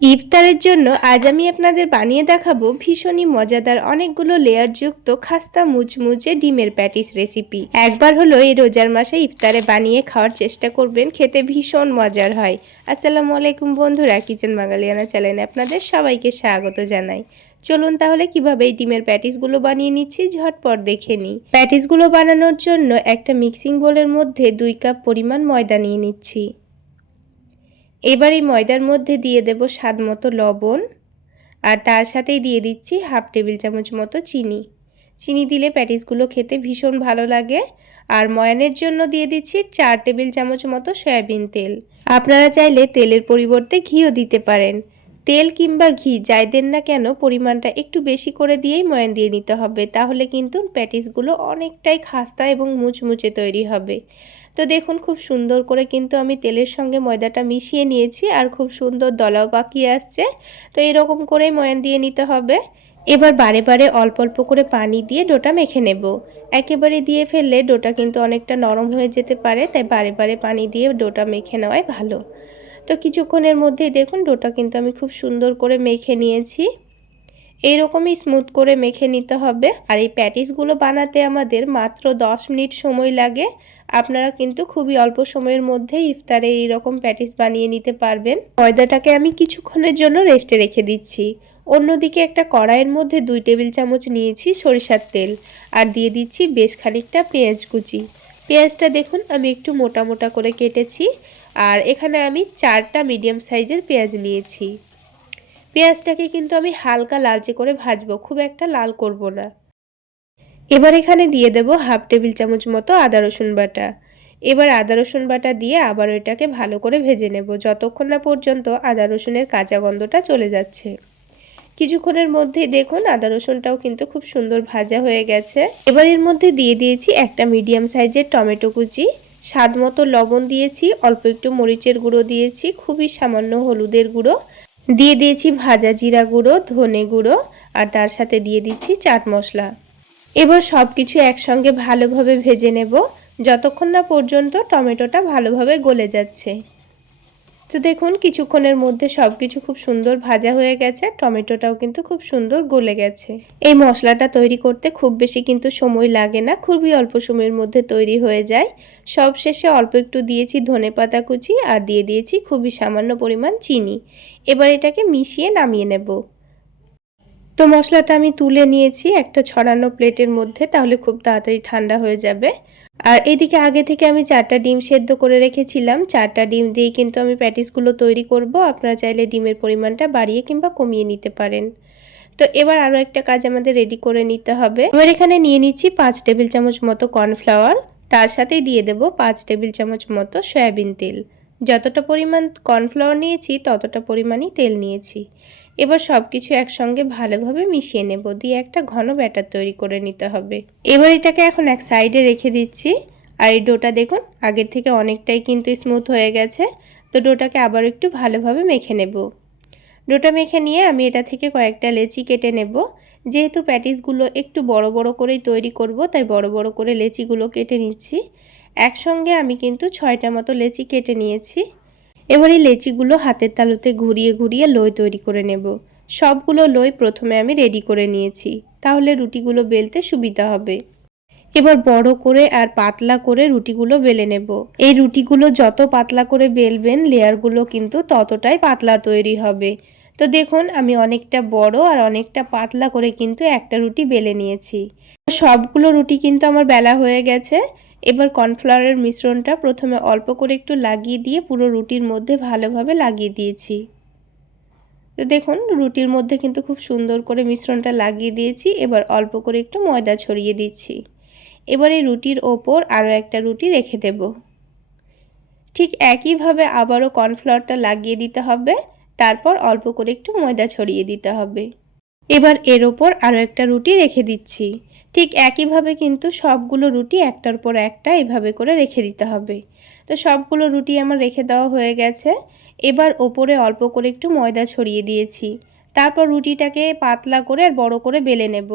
ইফতারের জন্য আজ আমি আপনাদের বানিয়ে দেখাবো ভীষণই মজাদার অনেকগুলো লেয়ারযুক্ত খাস্তা মুচমুচে ডিমের প্যাটিস রেসিপি। একবার হলো এই রোজার মাসে ইফতারে বানিয়ে খাওয়ার চেষ্টা করবেন, খেতে ভীষণ মজার হয়। আসসালামু আলাইকুম বন্ধুরা, কিচেন বাঙালিয়ানা চ্যানেলে আপনাদের সবাইকে স্বাগত জানাই। চলুন তাহলে কিভাবে এই ডিমের প্যাটিসগুলো বানিয়ে নিচ্ছি ঝটপট দেখে নিই। প্যাটিসগুলো বানানোর জন্য একটা মিক্সিং বোলের মধ্যে 2 কাপ পরিমাণ ময়দা নিয়ে নিচ্ছি। এবার এই ময়দার মধ্যে দিয়ে দেব স্বাদ মতো লবণ, আর তার সাথেই দিয়ে দিচ্ছি হাফ টেবিল চামচ মতো চিনি। চিনি দিলে প্যাটিসগুলো খেতে ভীষণ ভালো লাগে। আর ময়ানের জন্য দিয়ে দিচ্ছি 4 টেবিল চামচ মতো সয়াবিন তেল। আপনারা চাইলে তেলের পরিবর্তে ঘিও দিতে পারেন। তেল কিংবা ঘি যাই দেন না কেন পরিমাণটা একটু বেশি করে দিয়েই ময়ান দিয়ে নিতে হবে, তাহলে কিন্তু প্যাটিসগুলো অনেকটাই খাস্তা এবং মুচমুচে তৈরি হবে। তো দেখুন খুব সুন্দর করে কিন্তু আমি তেলের সঙ্গে ময়দাটা মিশিয়ে নিয়েছি, আর খুব সুন্দর দলাও পাকিয়ে আসছে। তো এরকম করেই ময়ান দিয়ে নিতে হবে। এবার বারে বারে অল্প অল্প করে পানি দিয়ে ডোটা মেখে নেব। একেবারে দিয়ে ফেললে ডোটা কিন্তু অনেকটা নরম হয়ে যেতে পারে, তাই বারে বারে পানি দিয়ে ডোটা মেখে নেওয়াই ভালো। তো কিছুক্ষণের মধ্যেই দেখুন ডোটা কিন্তু আমি খুব সুন্দর করে মেখে নিয়েছি। এইরকমই স্মুথ করে মেখে নিতে হবে। আর এই প্যাটিসগুলো বানাতে আমাদের মাত্র 10 মিনিট সময় লাগে। আপনারা কিন্তু খুবই অল্প সময়ের মধ্যে ইফতারে এইরকম প্যাটিস বানিয়ে নিতে পারবেন। ময়দাটাকে আমি কিছুক্ষণের জন্য রেস্টে রেখে দিচ্ছি। অন্যদিকে একটা কড়াইয়ের মধ্যে 2 টেবিল চামচ নিয়েছি সরিষার তেল, আর দিয়ে দিচ্ছি বেশ খানিকটা পেঁয়াজ কুচি। পেঁয়াজটা দেখুন আমি একটু মোটা মোটা করে কেটেছি, আর এখানে আমি 4টা মিডিয়াম সাইজের পেঁয়াজ নিয়েছি। পেঁয়াজটাকে কিন্তু আমি হালকা লালচে করে ভাজবো, খুব একটা লাল করব না। এবার এখানে দিয়ে দেব হাফ টেবিল চামচ মতো আদা রসুন বাটা। এবার আদা রসুন বাটা দিয়ে আবার এটাকে ভালো করে ভেজে নেব, যতক্ষণ না পর্যন্ত আদা রসুনের কাঁচা গন্ধটা চলে যাচ্ছে। কিছুক্ষণের মধ্যেই দেখুন আদা রসুনটাও কিন্তু খুব সুন্দর ভাজা হয়ে গেছে। এবার এর মধ্যে দিয়ে দিয়েছি একটা মিডিয়াম সাইজের টমেটো কুচি, স্বাদ মতো লবণ দিয়েছি, অল্প একটু মরিচের গুঁড়ো দিয়েছি, খুবই সামান্য হলুদের গুঁড়ো দিয়ে দিয়েছি, ভাজা জিরা গুঁড়ো, ধনে গুঁড়ো, আর তার সাথে দিয়ে দিচ্ছি চাট মশলা। এবার সব কিছু একসঙ্গে ভালোভাবে ভেজে নেব, যতক্ষণ না পর্যন্ত টমেটোটা ভালোভাবে গলে যাচ্ছে। তো দেখুন কিছুক্ষণের মধ্যে সব কিছু খুব সুন্দর ভাজা হয়ে গেছে, টমেটোটাও কিন্তু খুব সুন্দর গলে গেছে। এই মশলাটা তৈরি করতে খুব বেশি কিন্তু সময় লাগে না, খুবই অল্প সময়ের মধ্যে তৈরি হয়ে যায়। সব শেষে অল্প একটু দিয়েছি ধনেপাতা কুচি, আর দিয়ে দিয়েছি খুবই সামান্য পরিমাণ চিনি। এবার এটাকে মিশিয়ে নামিয়ে নেব। তো মশলাটা আমি তুলে নিয়েছি একটা ছড়ানো প্লেটের মধ্যে, তাহলে খুব তাড়াতাড়ি ঠান্ডা হয়ে যাবে। আর এদিকে আগে থেকে আমি 4টা ডিম সেদ্ধ করে রেখেছিলাম। 4টা ডিম দিয়ে কিন্তু আমি প্যাটিসগুলো তৈরি করব। আপনারা চাইলে ডিমের পরিমাণটা বাড়িয়ে কিংবা কমিয়ে নিতে পারেন। তো এবার আরও একটা কাজ আমাদের রেডি করে নিতে হবে। এবার এখানে নিয়ে নিচ্ছি 5 টেবিল চামচ মতো কর্নফ্লাওয়ার, তার সাথেই দিয়ে দেব 5 টেবিল চামচ মতো সয়াবিন তেল। যতটা পরিমাণ কর্নফ্লাওয়ার নিয়েছি ততটা পরিমাণই তেল নিয়েছি। এবার সব কিছু একসঙ্গে ভালোভাবে মিশিয়ে নেব, দিয়ে একটা ঘন ব্যাটার তৈরি করে নিতে হবে। এবার এটাকে এখন এক সাইডে রেখে দিচ্ছি। আর এই ডোটা দেখুন আগের থেকে অনেকটাই কিন্তু স্মুথ হয়ে গেছে। তো ডোটাকে আবার একটু ভালোভাবে মেখে নেব। ডোটা মেখে নিয়ে আমি এটা থেকে কয়েকটা লেচি কেটে নেব। যেহেতু প্যাটিসগুলো একটু বড় বড় করেই তৈরি করব, তাই বড় বড় করে লেচিগুলো কেটে নিচ্ছি। একসঙ্গে আমি কিন্তু 6টা মতো লেচি কেটে নিয়েছি। এবার এই লেচিগুলো হাতের তালুতে ঘুরিয়ে ঘুরিয়ে লই তৈরি করে নেব। সবগুলো লই প্রথমে আমি রেডি করে নিয়েছি, তাহলে রুটিগুলো বেলতে সুবিধা হবে। এবার বড় করে আর পাতলা করে রুটিগুলো বেলে নেব। এই রুটিগুলো যত পাতলা করে বেলবেন লেয়ারগুলো কিন্তু ততটাই পাতলা তৈরি হবে। তো দেখুন আমি অনেকটা বড় আর অনেকটা পাতলা করে কিন্তু একটা রুটি বেলে নিয়েছি। সবগুলো রুটি কিন্তু আমার বেলা হয়ে গেছে। এবার কর্নফ্লাওয়ারের মিশ্রণটা প্রথমে অল্প করে একটু লাগিয়ে দিয়ে পুরো রুটির মধ্যে ভালোভাবে লাগিয়ে দিয়েছি। তো দেখুন রুটির মধ্যে কিন্তু খুব সুন্দর করে মিশ্রণটা লাগিয়ে দিয়েছি। এবার অল্প করে একটু ময়দা ছড়িয়ে দিচ্ছি। এবার এই রুটির ওপর আরও একটা রুটি রেখে দেব। ঠিক একইভাবে আবারও কর্নফ্লাওয়ারটা লাগিয়ে দিতে হবে, তারপর অল্প করে একটু ময়দা ছড়িয়ে দিতে হবে। এবার এর ওপর আরও একটা রুটি রেখে দিচ্ছি। ঠিক একইভাবে কিন্তু সবগুলো রুটি একটার পর একটা এভাবে করে রেখে দিতে হবে। তো সবগুলো রুটি আমার রেখে দেওয়া হয়ে গেছে। এবার ওপরে অল্প করে একটু ময়দা ছড়িয়ে দিয়েছি। তারপর রুটিটাকে পাতলা করে আর বড় করে বেলে নেব।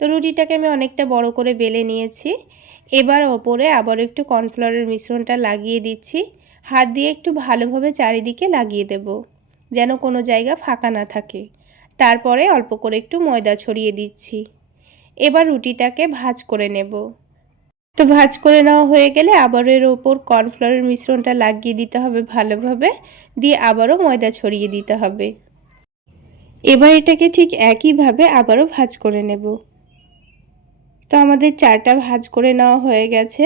তো রুটিটাকে আমি অনেকটা বড় করে বেলে নিয়েছি। এবার ওপরে আবার একটু কর্নফ্লাওয়ারের মিশ্রণটা লাগিয়ে দিচ্ছি। হাত দিয়ে একটু ভালোভাবে চারিদিকে লাগিয়ে দেব। যেন কোনো জায়গা ফাঁকা না থাকে। তারপরে অল্প করে একটু ময়দা ছড়িয়ে দিচ্ছি। এবার রুটিটাকে ভাঁজ করে নেব। তো ভাঁজ করে নেওয়া হয়ে গেলে আবার এর ওপর কর্নফ্লাওয়ারের মিশ্রণটা লাগিয়ে দিতে হবে ভালোভাবে, দিয়ে আবারও ময়দা ছড়িয়ে দিতে হবে। এবার এটাকে ঠিক একইভাবে আবারও ভাঁজ করে নেব। তো আমাদের 4টা ভাঁজ করে নেওয়া হয়ে গেছে।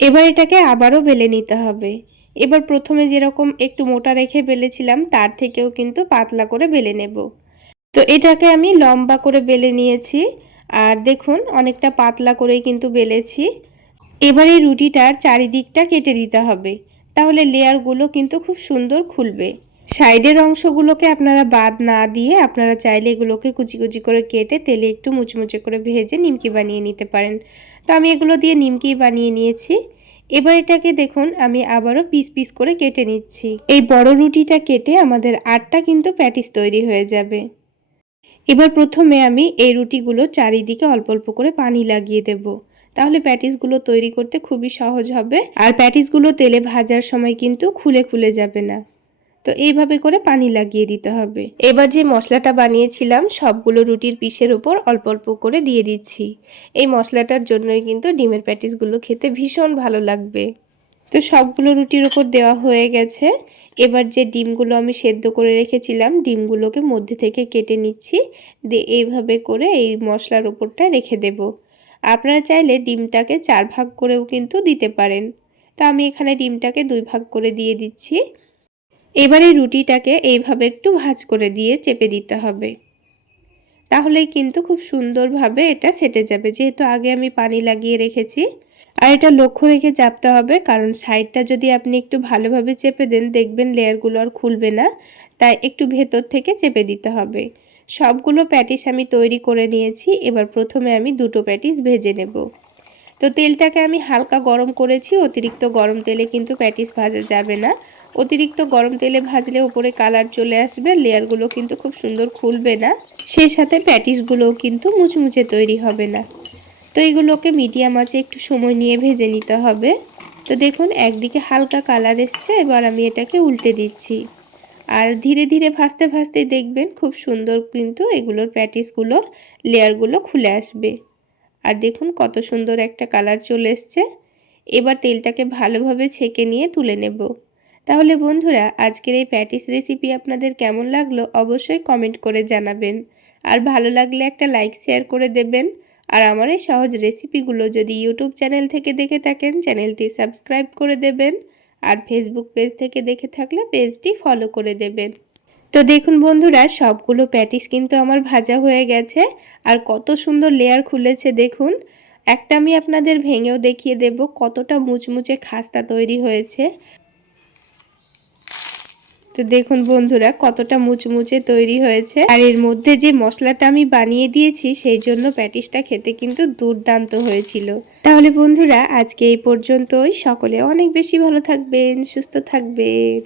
এবার এটাকে আবারও বেলে নিতে হবে। এবার প্রথমে যেরকম একটু মোটা রেখে বেলেছিলাম তার থেকেও কিন্তু পাতলা করে বেলে নেব। তো এটাকে আমি লম্বা করে বেলে নিয়েছি, আর দেখুন অনেকটা পাতলা করেই কিন্তু বেলেছি। এবার এই রুটিটার চারিদিকটা কেটে দিতে হবে, তাহলে লেয়ারগুলো কিন্তু খুব সুন্দর খুলবে। সাইডের অংশগুলোকে আপনারা বাদ না দিয়ে আপনারা চাইলে এগুলোকে কুচি কুচি করে কেটে তেলে একটু মুচমুচে করে ভেজে নিমকি বানিয়ে নিতে পারেন। তো আমি এগুলো দিয়ে নিমকি বানিয়ে নিয়েছি। এবার এটাকে দেখুন আমি আবারও পিস পিস করে কেটে নিচ্ছি। এই বড় রুটিটা কেটে আমাদের 8টা কিন্তু প্যাটিস তৈরি হয়ে যাবে। এবার প্রথমে আমি এই রুটিগুলো চারিদিকে অল্প অল্প করে পানি লাগিয়ে দেব, তাহলে প্যাটিসগুলো তৈরি করতে খুবই সহজ হবে। আর প্যাটিসগুলো তেলে ভাজার সময় কিন্তু খুলে খুলে যাবে না। তো এইভাবে করে পানি লাগিয়ে দিতে হবে। এবার যে মশলাটা বানিয়েছিলাম সবগুলো রুটির পিসের উপর অল্প অল্প করে দিয়ে দিচ্ছি। এই মশলাটার জন্যই কিন্তু ডিমের প্যাটিসগুলো খেতে ভীষণ ভালো লাগবে। তো সবগুলো রুটির উপর দেওয়া হয়ে গেছে। এবার যে ডিমগুলো আমি সেদ্ধ করে রেখেছিলাম ডিমগুলোকে মধ্যে থেকে কেটে নিচ্ছি, দিয়ে এইভাবে করে এই মশলার উপরটা রেখে দেব। আপনারা চাইলে ডিমটাকে 4 ভাগ করেও কিন্তু দিতে পারেন। তো আমি এখানে ডিমটাকে 2 ভাগ করে দিয়ে দিচ্ছি। এবার এই রুটিটাকে এইভাবে একটু ভাঁজ করে দিয়ে চেপে দিতে হবে, তাহলেই কিন্তু খুব সুন্দরভাবে এটা সেটে যাবে, যেহেতু আগে আমি পানি লাগিয়ে রেখেছি। আর এটা লক্ষ্য রেখে চাপতে হবে, কারণ সাইডটা যদি আপনি একটু ভালোভাবে চেপে দেন দেখবেন লেয়ারগুলো আর খুলবে না, তাই একটু ভেতর থেকে চেপে দিতে হবে। সবগুলো প্যাটিস আমি তৈরি করে নিয়েছি। এবার প্রথমে আমি 2টো প্যাটিস ভেজে নেব। তো তেলটাকে আমি হালকা গরম করেছি, অতিরিক্ত গরম তেলে কিন্তু প্যাটিস ভাজা যাবে না। অতিরিক্ত গরম তেলে ভাজলে উপরে কালার চলে আসবে, লেয়ারগুলো কিন্তু খুব সুন্দর খুলবে না, সেই সাথে প্যাটিসগুলোও কিন্তু মুচমুচে তৈরি হবে না। তো এগুলোকে মিডিয়াম আঁচে একটু সময় নিয়ে ভেজে নিতে হবে। তো দেখুন একদিকে হালকা কালার এসছে, এবার আমি এটাকে উল্টে দিচ্ছি। আর ধীরে ধীরে ভাজতে ভাজতে দেখবেন খুব সুন্দর কিন্তু এগুলোর প্যাটিসগুলোর লেয়ারগুলো খুলে আসবে। আর দেখুন কত সুন্দর একটা কালার চলে এসছে। এবার তেলটাকে ভালোভাবে ছেঁকে নিয়ে তুলে নেব। তাহলে বন্ধুরা আজকের এই প্যাটিস রেসিপি আপনাদের কেমন লাগলো অবশ্যই কমেন্ট করে জানাবেন। আর ভালো লাগলে একটা লাইক শেয়ার করে দেবেন। আর আমার এই সহজ রেসিপিগুলো যদি ইউটিউব চ্যানেল থেকে দেখে থাকেন চ্যানেলটি সাবস্ক্রাইব করে দেবেন। আর ফেসবুক পেজ থেকে দেখে থাকলে পেজটি ফলো করে দেবেন। তো দেখুন বন্ধুরা সবগুলো প্যাটিস কিন্তু আমার ভাজা হয়ে গেছে, আর কত সুন্দর লেয়ার খুলেছে দেখুন। একটা আমি আপনাদের ভেঙেও দেখিয়ে দেব কতটা মুচমুচে খাস্তা তৈরি হয়েছে। তো দেখুন বন্ধুরা কতটা মুচমুচে তৈরি হয়েছে, আর এর মধ্যে যে মশলাটা আমি বানিয়ে দিয়েছি সেই জন্য প্যাটিসটা খেতে কিন্তু দুর্দান্ত হয়েছিল। তাহলে বন্ধুরা আজকে এই পর্যন্তই। সকলে অনেক বেশি ভালো থাকবেন, সুস্থ থাকবেন।